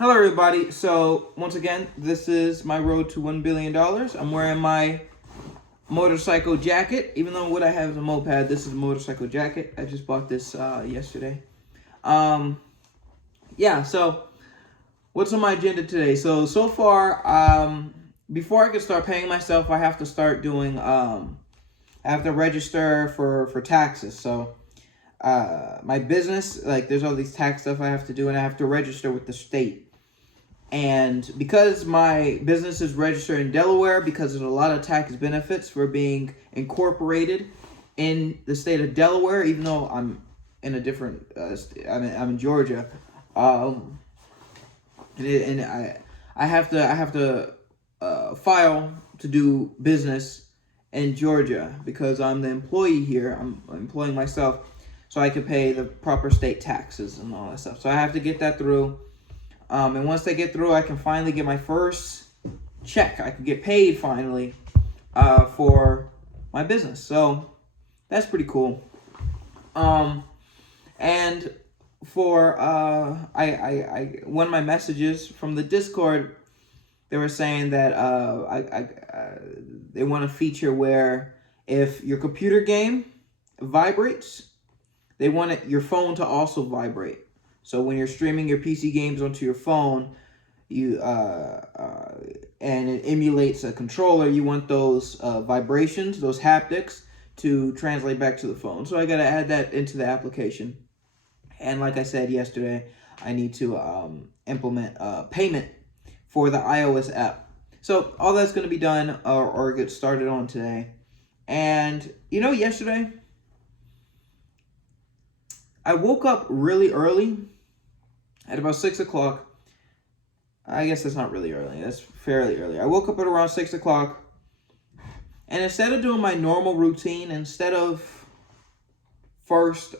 Hello everybody, so once again, this is my road to $1 billion. I'm wearing my motorcycle jacket, even though what I have is a moped, this is a motorcycle jacket. I just bought this yesterday. So what's on my agenda today? So far, before I can start paying myself, I have to start doing, I have to register for taxes. So my business, like there's all these tax stuff I have to do, and I have to register with the state. And because my business is registered in Delaware, because there's a lot of tax benefits for being incorporated in the state of Delaware, even though I'm in a different, I'm in Georgia, I have to file to do business in Georgia because I'm the employee here. I'm employing myself, so I can pay the proper state taxes and all that stuff. So I have to get that through. And once they get through, I can finally get my first check. I can get paid finally for my business. So that's pretty cool. And for one of my messages from the Discord, they were saying that they want a feature where if your computer game vibrates, they want your phone to also vibrate. So when you're streaming your PC games onto your phone, and it emulates a controller, you want those vibrations, those haptics, to translate back to the phone. So I got to add that into the application. And like I said yesterday, I need to implement payment for the iOS app. So all that's going to be done or get started on today. And yesterday, I woke up really early at about 6 o'clock. I guess that's not really early. That's fairly early. I woke up at around 6 o'clock. And instead of doing my normal routine, instead of first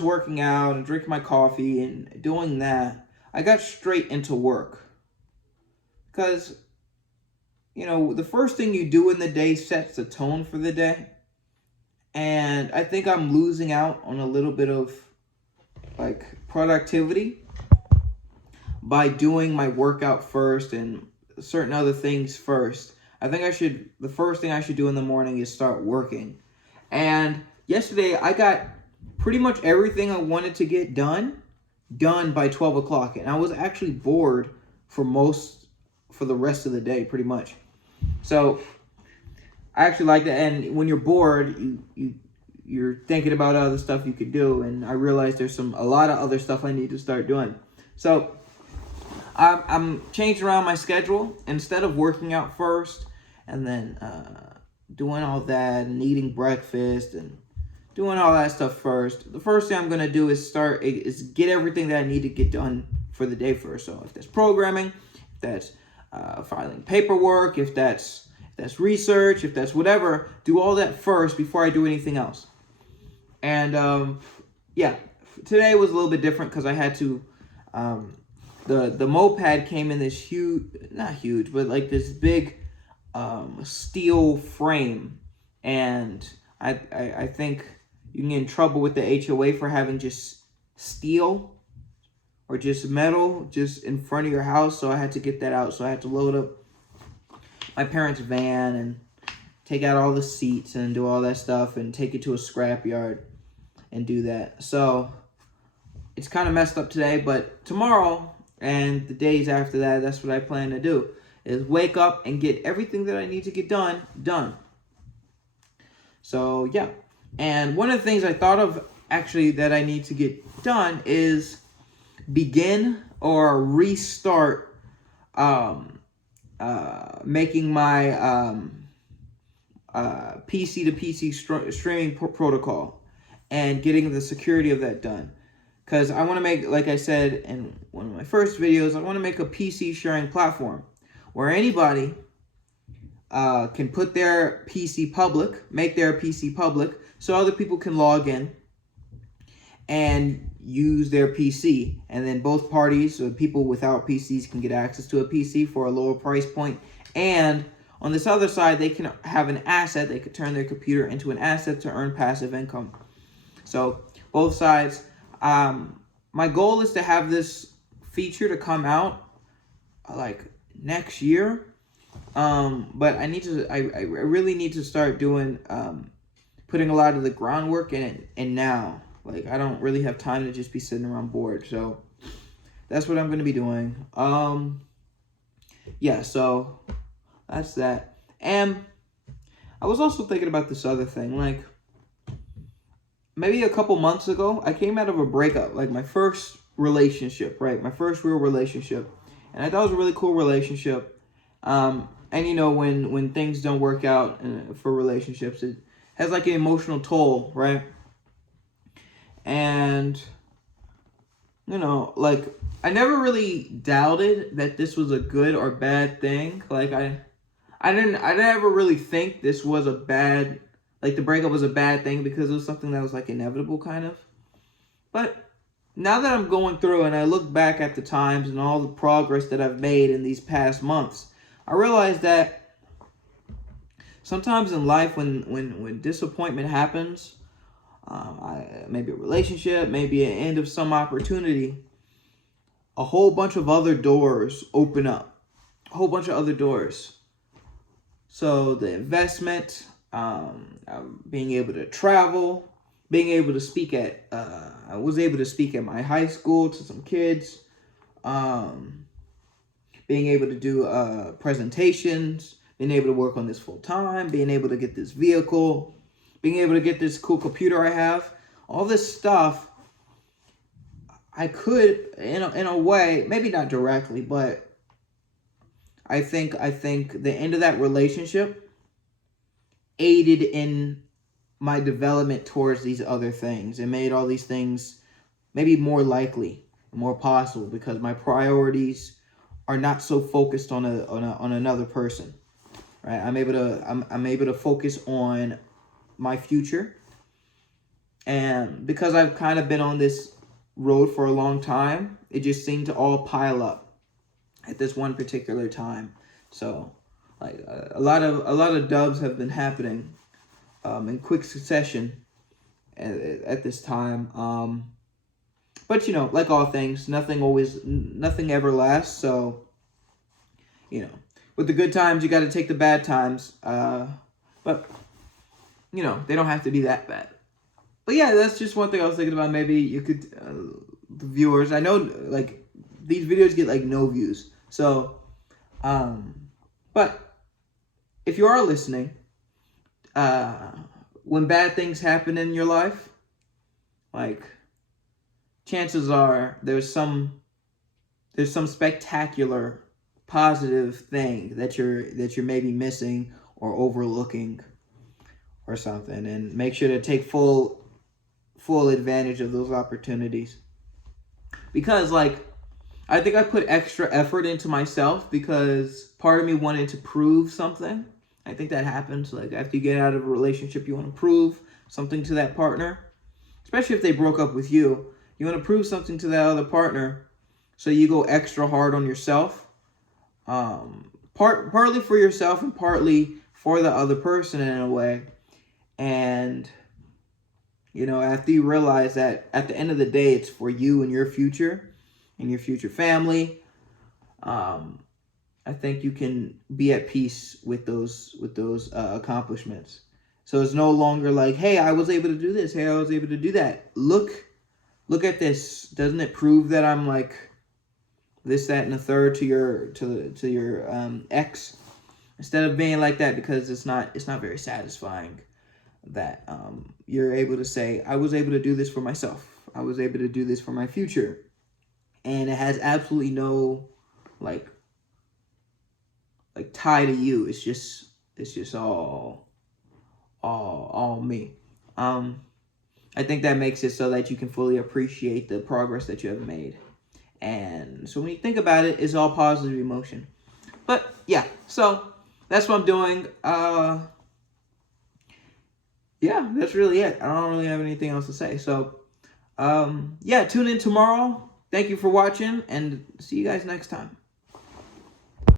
working out and drinking my coffee and doing that, I got straight into work. Because, the first thing you do in the day sets the tone for the day. And I think I'm losing out on a little bit of productivity by doing my workout first and certain other things first. I think the first thing I should do in the morning is start working. And yesterday I got pretty much everything I wanted to get done by 12 o'clock. And I was actually bored for the rest of the day, pretty much. So I actually like that. And when you're bored, you're thinking about other stuff you could do. And I realized there's a lot of other stuff I need to start doing. So I'm changing around my schedule. Instead of working out first and then doing all that and eating breakfast and doing all that stuff first, the first thing I'm going to do is get everything that I need to get done for the day first. So if that's programming, if that's filing paperwork, if that's research, if that's whatever, do all that first before I do anything else. And today was a little bit different because I had to, the moped came in this not huge, but like this big steel frame. And I think you can get in trouble with the HOA for having just steel or just metal just in front of your house. So I had to get that out. So I had to load up my parents' van and take out all the seats and do all that stuff and take it to a scrapyard and do that. So it's kind of messed up today, but tomorrow and the days after that, that's what I plan to do, is wake up and get everything that I need to get done. So yeah. And one of the things I thought of actually that I need to get done is begin or restart making my PC to PC streaming protocol and getting the security of that done. Because I want to make, like I said in one of my first videos, I want to make a PC sharing platform where anybody can put their PC public, make their PC public, so other people can log in and use their PC. And then both parties, so people without PCs, can get access to a PC for a lower price point. And on this other side, they can have an asset. They could turn their computer into an asset to earn passive income. So both sides my goal is to have this feature to come out like next year. But I really need to start doing, putting a lot of the groundwork in it, and now. Like, I don't really have time to just be sitting around bored, so that's what I'm going to be doing. Yeah, so that's that. And I was also thinking about this other thing, like, maybe a couple months ago, I came out of a breakup, like my first relationship, right? My first real relationship. And I thought it was a really cool relationship. And you know, when things don't work out for relationships, it has like an emotional toll, right? And, you know, like, I never really doubted that this was a good or bad thing. Like, I never really think this was a bad, like, the breakup was a bad thing, because it was something that was, like, inevitable, kind of. But now that I'm going through and I look back at the times and all the progress that I've made in these past months, I realize that sometimes in life, when disappointment happens, maybe a relationship, maybe an end of some opportunity, a whole bunch of other doors open up. A whole bunch of other doors. So the investment, being able to travel, being able to speak at, I was able to speak at my high school to some kids, being able to do presentations, being able to work on this full time, being able to get this vehicle, being able to get this cool computer I have, all this stuff, I could, in a way, maybe not directly, but I think the end of that relationship aided in my development towards these other things, and made all these things maybe more likely, more possible, because my priorities are not so focused on another person, right? I'm able to focus on my future, and because I've kind of been on this road for a long time, it just seemed to all pile up at this one particular time. So, like, a lot of dubs have been happening in quick succession at this time. But, you know, like all things, nothing ever lasts. So, you know, with the good times, you got to take the bad times. But, you know, they don't have to be that bad. But yeah, that's just one thing I was thinking about. Maybe you could, the viewers, I know, like, these videos get, like, no views. So, but if you are listening, when bad things happen in your life, like, chances are there's some spectacular positive thing that you're maybe missing or overlooking or something, and make sure to take full advantage of those opportunities. Because, like, I think I put extra effort into myself because part of me wanted to prove something. I think that happens. Like, after you get out of a relationship, you want to prove something to that partner. Especially if they broke up with you. You want to prove something to that other partner. So you go extra hard on yourself. Partly for yourself and partly for the other person in a way. And, you know, after you realize that at the end of the day, it's for you and your future family, I think you can be at peace with those accomplishments. So it's no longer like, hey, I was able to do this. Hey, I was able to do that. Look at this. Doesn't it prove that I'm like this, that, and the third to your ex? Instead of being like that, because it's not very satisfying that you're able to say, I was able to do this for myself. I was able to do this for my future. And it has absolutely no like tie to you. It's just all me. I think that makes it so that you can fully appreciate the progress that you have made. And so when you think about it, it's all positive emotion. But yeah, so that's what I'm doing. Yeah, that's really it. I don't really have anything else to say. So, yeah, tune in tomorrow. Thank you for watching, and see you guys next time.